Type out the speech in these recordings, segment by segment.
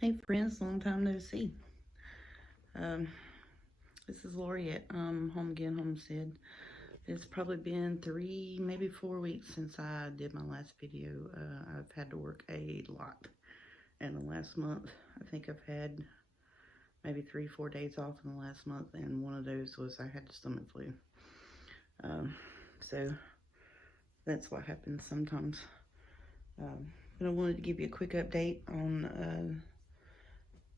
Hey friends, long time no see. Um, this is Lori at Home Again Homestead. It's probably been 3, maybe 4 weeks since I did my last video. I've had to work a lot. And the last month, I think I've had maybe 3, 4 days off in the last month, and one of those was I had the stomach flu. So that's what happens sometimes. But I wanted to give you a quick update on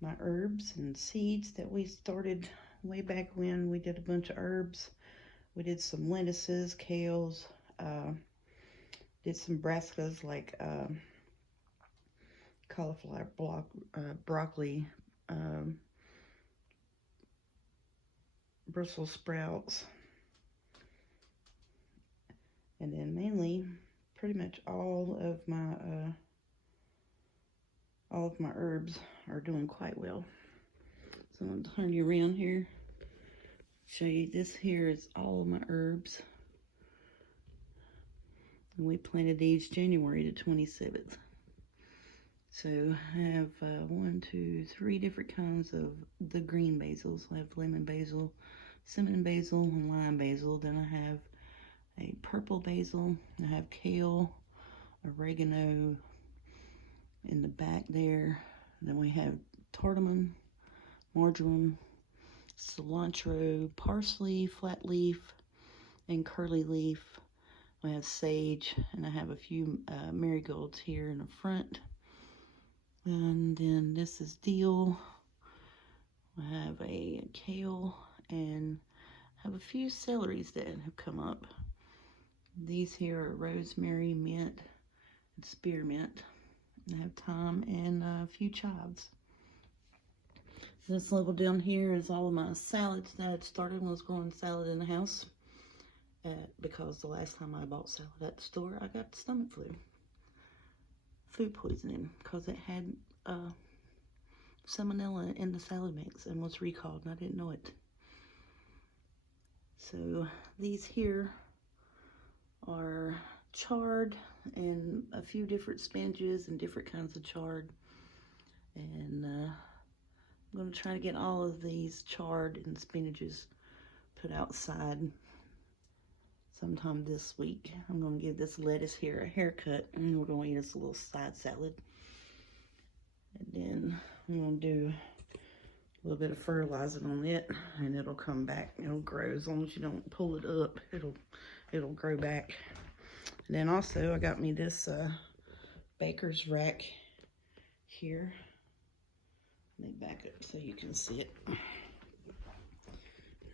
my herbs and seeds that we started way back when. We did a bunch of herbs. We did some lettuces, kales, did some brassicas like cauliflower, broccoli, Brussels sprouts, and then mainly pretty much all of my herbs are doing quite well. So I'm going to turn you around here, show you. This here is all of my herbs. And we planted these January the 27th. So I have 3 different kinds of the green basils. I have lemon basil, cinnamon basil, and lime basil. Then I have a purple basil. I have kale, oregano in the back there. Then we have cardamom, marjoram, cilantro, parsley, flat leaf, and curly leaf. I have sage, and I have a few marigolds here in the front. And then this is dill. I have a kale, and I have a few celeries that have come up. These here are rosemary, mint, and spearmint. I have thyme and a few chives. This level down here is all of my salads that I had started when I was growing salad in the house. Because the last time I bought salad at the store, I got the stomach flu. Food poisoning, because it had salmonella in the salad mix and was recalled, and I didn't know it. So these here are chard and a few different spinaches and different kinds of chard. And I'm going to try to get all of these chard and spinaches put outside sometime this week. I'm going to give this lettuce here a haircut, and we're going to eat this little side salad. And then I'm going to do a little bit of fertilizing on it, and it'll come back. It'll grow. As long as you don't pull it up, it'll grow back. And then also I got me this baker's rack here. Let me back up so you can see it.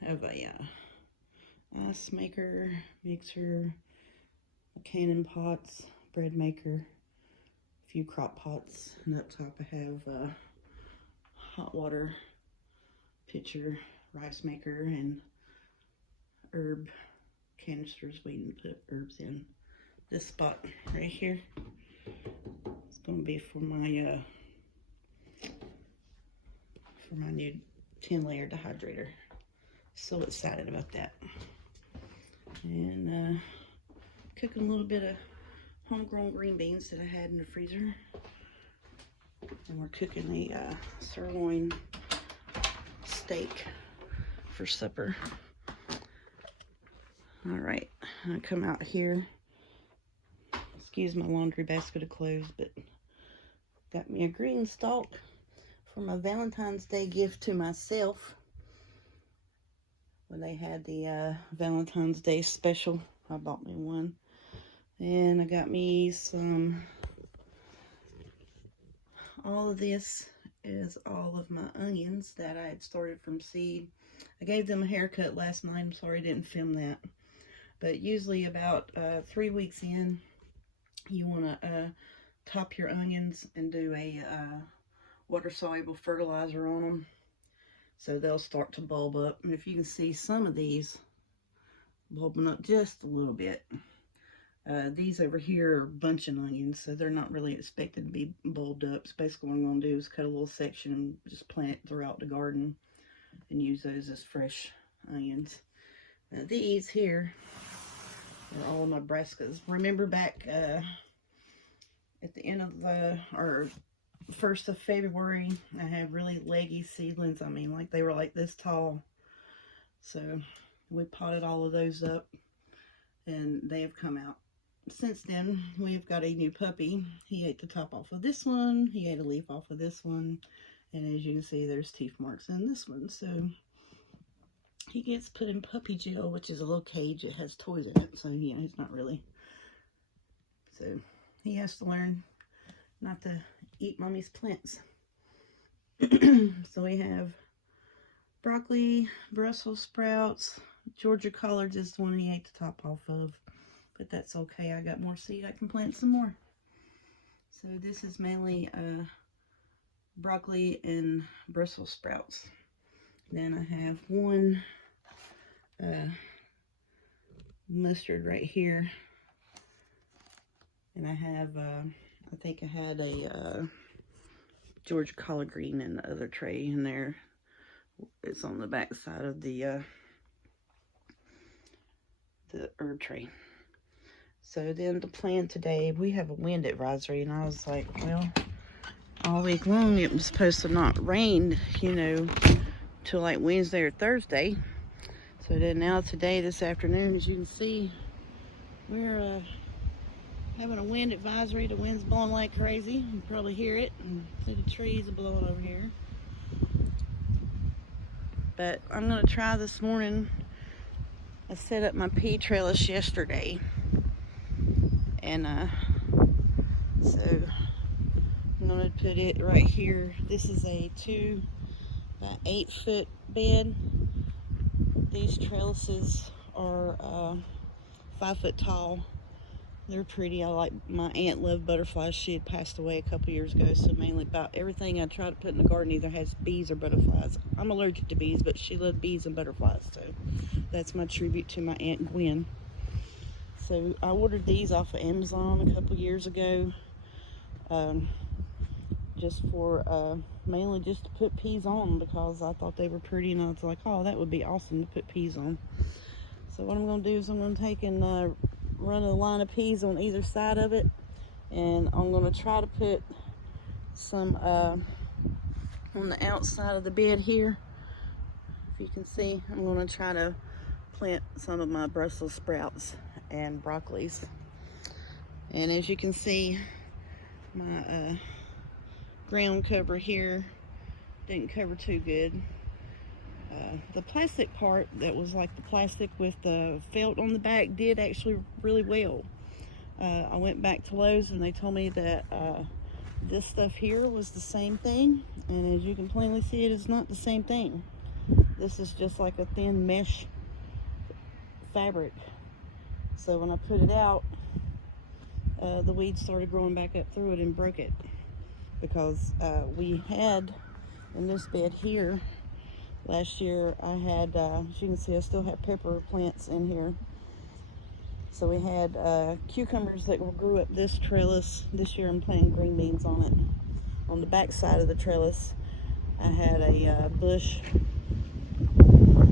I have a ice maker, mixer, a cannon pots, bread maker, a few crock pots, and up top I have a hot water pitcher, rice maker, and herb canisters waiting to put herbs in. This spot right here is going to be for my new 10-layer dehydrator. So excited about that. And cooking a little bit of homegrown green beans that I had in the freezer. And we're cooking a sirloin steak for supper. All right, I come out here. Excuse my laundry basket of clothes, but got me a green stalk for my Valentine's Day gift to myself. When they had the Valentine's Day special, I bought me one. And I got me some, all of this is all of my onions that I had started from seed. I gave them a haircut last night. I'm sorry I didn't film that. But usually about 3 weeks in, you want to top your onions and do a water-soluble fertilizer on them, so they'll start to bulb up. And if you can see some of these bulbing up just a little bit. These over here are bunching onions, so they're not really expected to be bulbed up. So basically what I'm going to do is cut a little section and just plant it throughout the garden and use those as fresh onions. Now these here are all of my brassicas. Remember back at the end of 1st of February. I have really leggy seedlings. I mean, like they were like this tall. So we potted all of those up and they have come out. Since then, we've got a new puppy. He ate the top off of this one. He ate a leaf off of this one. And as you can see, there's teeth marks in this one. So he gets put in puppy jail, which is a little cage. It has toys in it. So yeah, he's not really. So he has to learn not to eat mommy's plants. So we have broccoli, Brussels sprouts, Georgia collards is the one he ate the top off of. But that's okay. I got more seed. I can plant some more. So this is mainly broccoli and Brussels sprouts. Then I have one mustard right here. And I have, I think I had a Georgia collard green in the other tray in there. It's on the back side of the herb tray. So then the plan today, we have a wind advisory, and I was like, well, all week long it was supposed to not rain, you know, till like Wednesday or Thursday. So then now today, this afternoon, as you can see, we're having a wind advisory. The wind's blowing like crazy. You can probably hear it, and see the trees are blowing over here. But I'm gonna try this morning. I set up my pea trellis yesterday. And so I'm going to put it right here. This is a 2 by 8 foot bed. These trellises are 5 foot tall. They're pretty. I like, my aunt loved butterflies. She had passed away a couple years ago, so mainly about everything I try to put in the garden either has bees or butterflies. I'm allergic to bees, but she loved bees and butterflies, so that's my tribute to my Aunt Gwen. So I ordered these off of Amazon a couple years ago, just for mainly just to put peas on, because I thought they were pretty, and I was like, oh, that would be awesome to put peas on. So what I'm going to do is I'm going to take and run a line of peas on either side of it, and I'm going to try to put some on the outside of the bed here. If you can see, I'm going to try to plant some of my Brussels sprouts and broccolis. And as you can see, my ground cover here didn't cover too good. The plastic part that was like the plastic with the felt on the back did actually really well. I went back to Lowe's and they told me that this stuff here was the same thing, and as you can plainly see, it is not the same thing. This is just like a thin mesh fabric. So when I put it out, the weeds started growing back up through it and broke it, because we had in this bed here last year, I had, as you can see, I still have pepper plants in here. So we had cucumbers that grew up this trellis. This year I'm planting green beans on it. On the back side of the trellis, I had a bush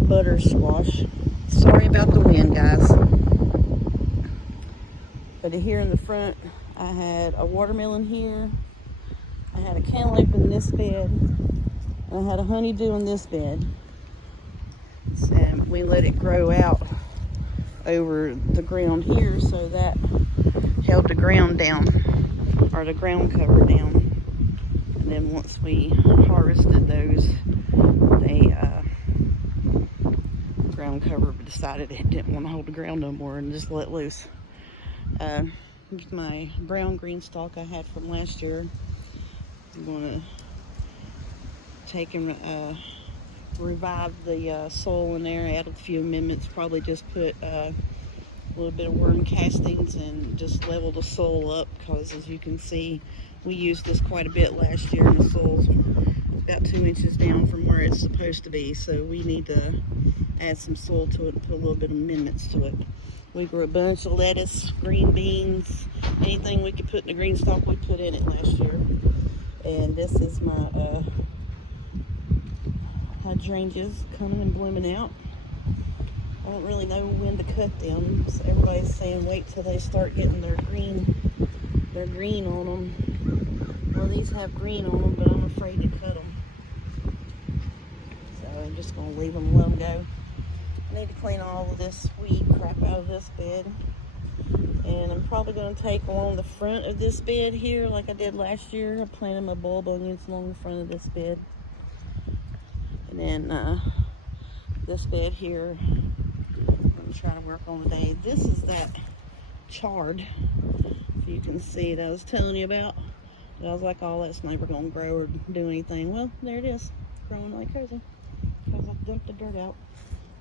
butter squash. Sorry about the wind, guys. But here in the front, I had a watermelon here. I had a cantaloupe in this bed. And I had a honeydew in this bed. And we let it grow out over the ground here, so that held the ground down, or the ground cover down. And then once we harvested those, they ground cover decided it didn't want to hold the ground no more and just let loose. My brown green stalk I had from last year, I'm going to take and revive the soil in there, add a few amendments, probably just put a little bit of worm castings and just level the soil up, because as you can see, we used this quite a bit last year, and the soil's about 2 inches down from where it's supposed to be, so we need to add some soil to it and put a little bit of amendments to it. We grew a bunch of lettuce, green beans, anything we could put in the green stalk we put in it last year. And this is my hydrangeas coming and blooming out. I don't really know when to cut them, so everybody's saying wait till they start getting their green on them, Well, these have green on them, but I'm afraid to cut them. So I'm just going to leave them and let them go. I need to clean all of this weed crap out of this bed. And I'm probably going to take along the front of this bed here like I did last year. I planted my bulb onions along the front of this bed. And then this bed here, I'm going to try to work on today. This is that chard, if you can see it, I was telling you about. I was like, oh, that's never going to grow or do anything. Well, there it is, growing like crazy because I dumped the dirt out.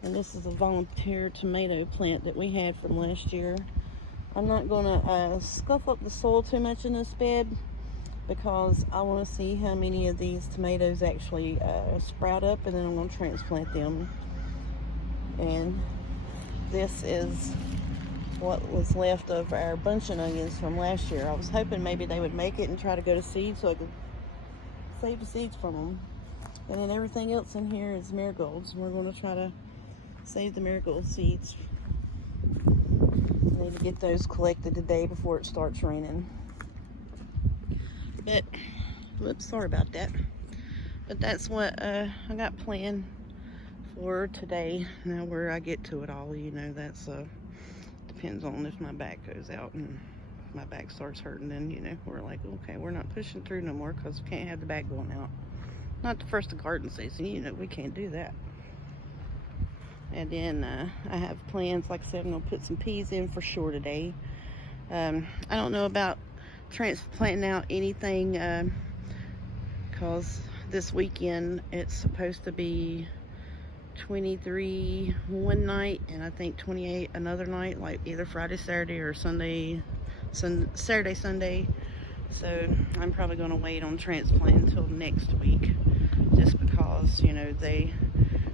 And this is a volunteer tomato plant that we had from last year. I'm not going to scuff up the soil too much in this bed because I want to see how many of these tomatoes actually sprout up, and then I'm going to transplant them. And this is what was left of our bunching onions from last year. I was hoping maybe they would make it and try to go to seed so I could save the seeds from them. And then everything else in here is marigolds. We're going to try to save the marigold seeds. I need to get those collected today before it starts raining. But, whoops, sorry about that. But that's what I got planned for today. Now where I get to it all, you know, that's depends on if my back goes out, and if my back starts hurting, then, you know, we're like, okay, we're not pushing through no more because we can't have the back going out. Not the first of garden season, you know, we can't do that. And then I have plans, like I said, I'm going to put some peas in for sure today. I don't know about transplanting out anything because this weekend it's supposed to be 23 one night and I think 28 another night, like either Friday, Saturday, or Saturday, Sunday. So I'm probably going to wait on transplant until next week, just because, you know,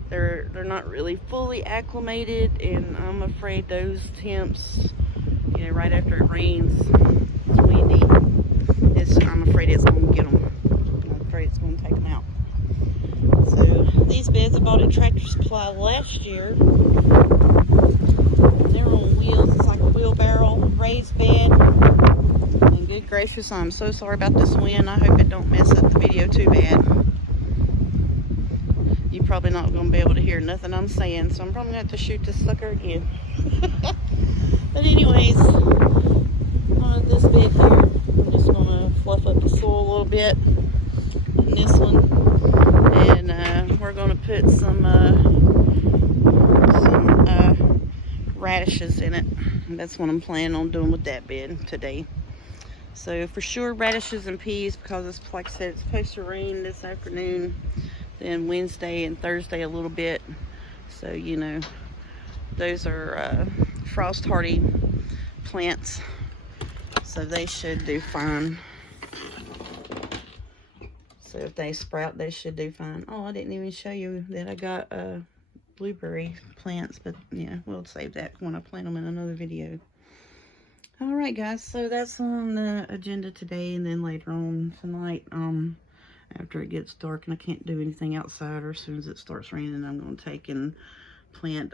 they're not really fully acclimated, and I'm afraid those temps, you know, right after it rains, it's windy, I'm afraid it's going to get them. I'm afraid it's going to take them out. So these beds I bought at Tractor Supply last year. They're on wheels. It's like a wheelbarrow raised bed. And good gracious, I'm so sorry about this wind. I hope it don't mess up the video too bad. You're probably not going to be able to hear nothing I'm saying, so I'm probably going to have to shoot this sucker again. But anyways, on this bed here, I'm just going to fluff up the soil a little bit in this one. And we're going to put some radishes in it. And that's what I'm planning on doing with that bed today. So for sure, radishes and peas, because it's, like I said, it's supposed to rain this afternoon. Then Wednesday and Thursday a little bit. So, you know, those are frost hardy plants, so they should do fine. So if they sprout, they should do fine. Oh, I didn't even show you that I got blueberry plants, but yeah, we'll save that when I plant them in another video. All right, guys, so that's on the agenda today. And then later on tonight, after it gets dark and I can't do anything outside, or as soon as it starts raining, I'm going to take and plant,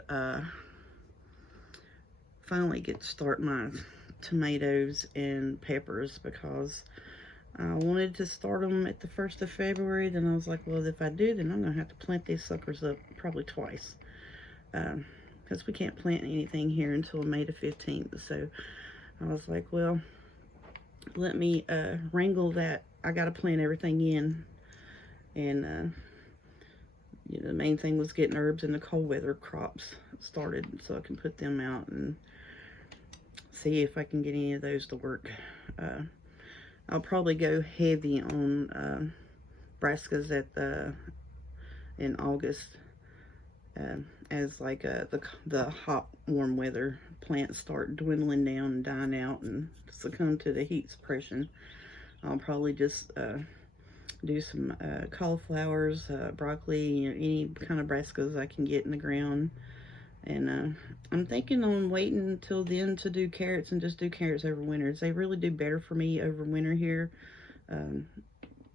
finally get to start my tomatoes and peppers, because I wanted to start them at the 1st of February. Then I was like, well, if I do, then I'm going to have to plant these suckers up probably twice, because we can't plant anything here until May the 15th. So I was like, well, let me wrangle that. I got to plant everything in. And you know, the main thing was getting herbs and the cold weather crops started so I can put them out and see if I can get any of those to work. I'll probably go heavy on brassicas in August, as like the hot warm weather plants start dwindling down and dying out and succumb to the heat suppression. I'll probably just do some cauliflowers, broccoli, you know, any kind of brassicas I can get in the ground. And I'm thinking on waiting until then to do carrots, and just do carrots over winter. They really do better for me over winter here. I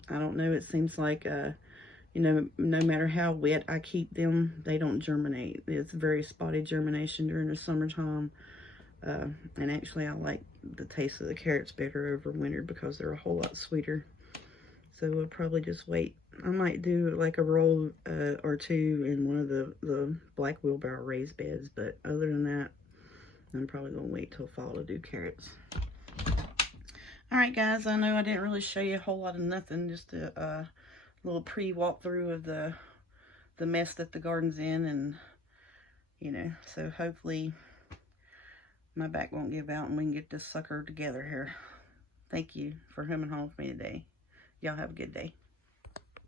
don't know, it seems like, you know, no matter how wet I keep them, they don't germinate. It's very spotty germination during the summertime. And actually I like the taste of the carrots better over winter because they're a whole lot sweeter. So we'll probably just wait. I might do like a roll or two in one of the black wheelbarrow raised beds, but other than that, I'm probably going to wait till fall to do carrots. Alright guys, I know I didn't really show you a whole lot of nothing, just a little pre-walkthrough of the mess that the garden's in, and you know, so hopefully my back won't give out and we can get this sucker together here. Thank you for coming home with me today. Y'all have a good day.